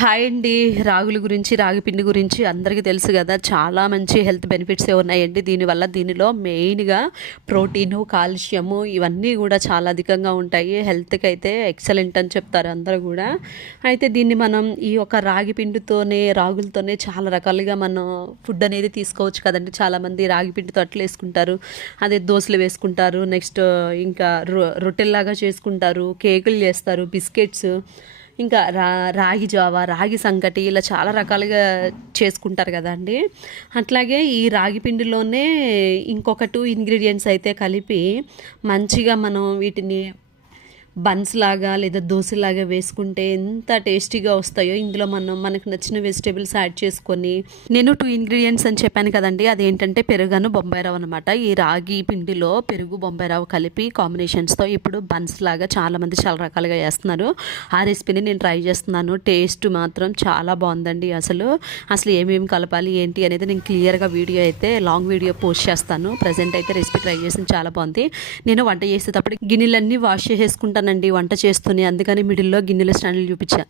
Hi అండి. రాగుల గురించి, రాగి పిండి గురించి అందరికీ తెలుసు కదా! చాలా మంచి హెల్త్ బెనిఫిట్సే ఉన్నాయండి దీనివల్ల. దీనిలో మెయిన్‌గా ప్రోటీను, కాల్షియము ఇవన్నీ గూడా చాలా అధికంగా ఉంటాయి. హెల్త్‌కైతే ఎక్సలెంట్ అని చెప్తారు అందరూ గూడా. అయితే దీన్ని మనం ఈ యొక్క రాగి పిండితోనే, రాగులతోనే చాలా రకాలుగా మనం ఫుడ్ అనేది తీసుకోవచ్చు కదండీ! చాలామంది రాగి పిండితో అట్లేసుకుంటారు. అదే దోసలు వేసుకుంటారు. నెక్స్ట్ ఇంకా రొట్టెల్లాగా చేసుకుంటారు. కేకులు చేస్తారు. బిస్కెట్స్ ఇంకా రాగి జావా, రాగి సంకటి ఇలా చాలా రకాలుగా చేసుకుంటారు కదండీ! అట్లాగే ఈ రాగి పిండిలోనే ఇంకొక 2 ఇంగ్రీడియెంట్స్ అయితే కలిపి మంచిగా మనం వీటిని బన్స్ లాగా లేదా దోసలాగా వేసుకుంటే ఎంత టేస్టీగా వస్తాయో. ఇందులో మనకు నచ్చిన వెజిటేబుల్స్ యాడ్ చేసుకొని, నేను 2 ఇంగ్రీడియంట్స్ అని చెప్పాను కదండి, అదేంటంటే పెరుగను బొంబాయి రవ్వ అనమాట. ఈ రాగి పిండిలో పెరుగు బొంబాయి రవ్వ కలిపి కాంబినేషన్స్తో ఇప్పుడు బన్స్ లాగా చాలామంది చాలా రకాలుగా చేస్తున్నారు. ఆ రెసిపీని నేను ట్రై చేస్తున్నాను. టేస్ట్ మాత్రం చాలా బాగుందండి. అసలు ఏమేమి కలపాలి ఏంటి అనేది నేను క్లియర్గా వీడియో అయితే లాంగ్ వీడియో పోస్ట్ చేస్తాను. ప్రజెంట్ అయితే రెసిపీ ట్రై చేసి చాలా బాగుంది. నేను వంట చేసేటప్పుడు గిన్నెలన్నీ వాష్ చేసేసుకుంటాను వంట చేస్తూనే, అందుకని మిడిల్లో గిన్నెల స్టాండ్లు చూపించా.